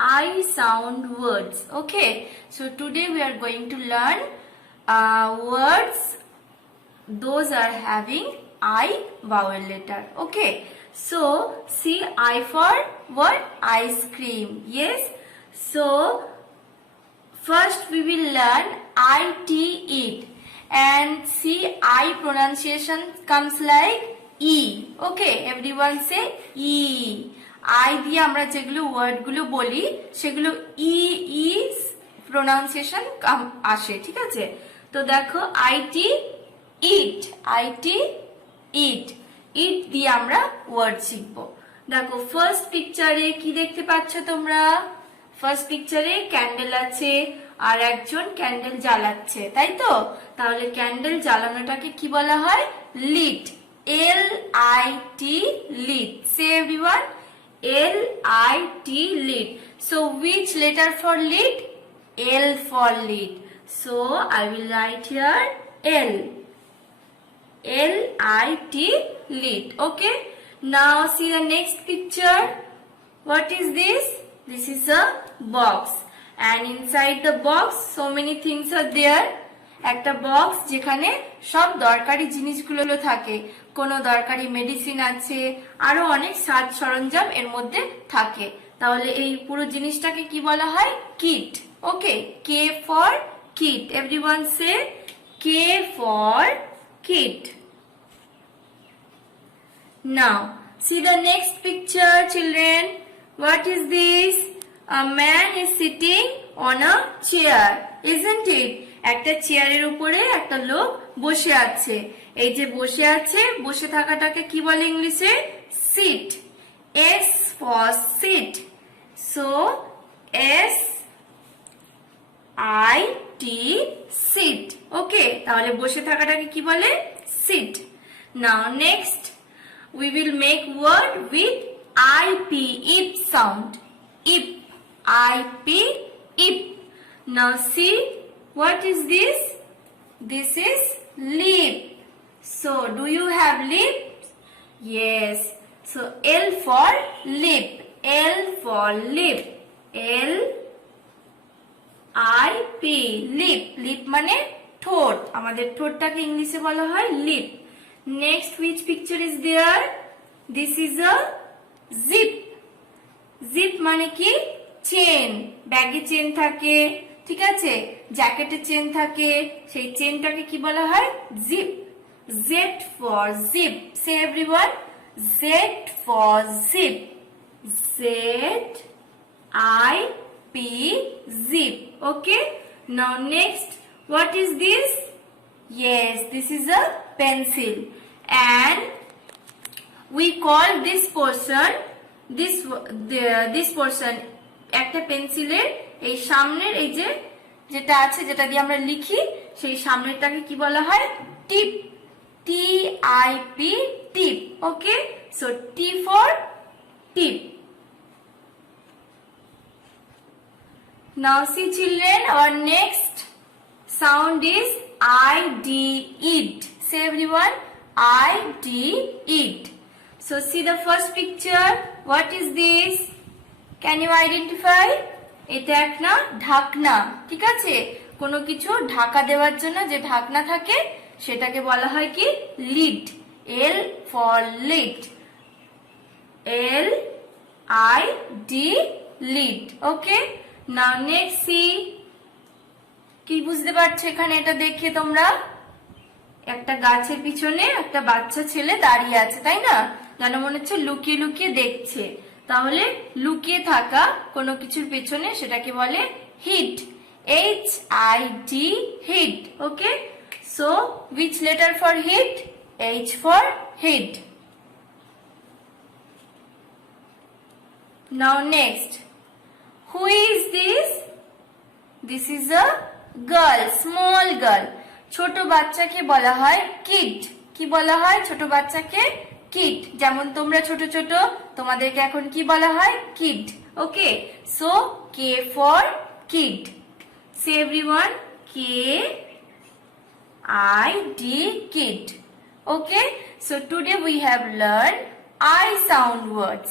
I sound words. Okay, so today we are going to learn words those are having I vowel letter. Okay, so see, I for what? Ice cream. Yes, so first we will learn IT, eat, and see I pronunciation comes like E. Okay, everyone say E. I দিয়ে আমরা যেগুলো word গুলো বলি সেগুলো ই ই pronunciation আসে, ঠিক আছে? তো দেখো আইটি ইট, আইটি ইট, ইট দিয়ে আমরা ওয়ার্ড শিখবো। দেখো ফার্স্ট পিকচারে কি দেখতে পাচ্ছ তোমরা? ফার্স্ট পিকচারে ক্যান্ডেল আছে আর একজন ক্যান্ডেল জ্বালাচ্ছে, তাই তো? তাহলে ক্যান্ডেল জ্বালানোটাকে কি বলা হয়? Lit, LIT, lit. Say everyone, LIT, lit. So which letter for lit? L for lit. So I will write here L, LIT, lit. Okay, now see the next picture. What is this? This is a box, and inside the box so many things are there. একটা box যেখানে সব দরকারি জিনিসগুলো থাকে, কোনো দরকারি medicine আছে, আরো অনেক সাজ সরঞ্জাম এর মধ্যে থাকে। তাহলে এই পুরো জিনিসটাকে কি বলা হয়? Kit. Okay, K for kit. Everyone say K for kit. Now see the next picture, children. What is this? A man is sitting on a chair, isn't it? একটা চেয়ারের উপরে একটা লোক বসে আছে। এই যে বসে আছে, বসে থাকাটাকে কি বলে ইংলিশে? Sit, S for sit. So SIT, sit. Okay, তাহলে বসে থাকাটাকে কি বলে? Sit. Now next we will make word with IP, ip sound. Ip, IP, ip. Now see, what is this? This is lip. So do you have lips? Yes. So L for lip, L for lip, LIP, lip. Lip মানে ঠোঁট, আমাদের ঠোঁটটাকে ইংলিশে বলা হয় lip. Next, which picture is there? This is a zip. Zip মানে কি? Chain, ব্যাগে chain থাকে, ঠিক আছে? জ্যাকেটে চেন থাকে, সেই চেনটাকে কি বলা হয়? Zip. Z for zip. Say everyone, Z for zip, ZIP, zip. Okay, now next, what is this? Yes, this is a pencil, and we call this portion, this portion, একটা পেন্সিলের এই সামনের এই যে যেটা আছে, যেটা দিয়ে আমরা লিখি, সেই সামনেরটাকে কি বলা হয়? টিপ, TIP, tip. Okay, so T for tip. Now see children, our next sound is ID, eat. Say everyone, ID, eat. So see the first picture. What is this? Can you identify? এটা একটা ঢাকনা, ঠিক আছে? কোনো কিছু ঢাকা দেওয়ার জন্য যে ঢাকনা থাকে সেটাকে বলা হয় কি? Lid, L for lid, LID, lid. Okay, now next see, কি বুঝতে পারছো এখানে? এটা দেখে তোমরা, একটা গাছের পিছনে একটা বাচ্চা ছেলে দাঁড়িয়ে আছে, তাই না? যেন মনে হচ্ছে লুকিয়ে লুকিয়ে দেখছে। তাহলে লুকিয়ে থাকা কোনো কিছুর পেছনে সেটাকে বলে HID, HID, HID. Okay, so which letter for hid? H for hid. Now next, who is this? This is a girl, small girl. ছোট বাচ্চাকে বলা হয় কিড। কি বলা হয় ছোট বাচ্চাকে? কিড। যেমন তোমরা ছোট ছোট, তোমাদেরকে এখন কি বলা হয়? Kid. Okay, so K for kid. Say everyone, KID, kid. Okay, so today we have learned I sound words.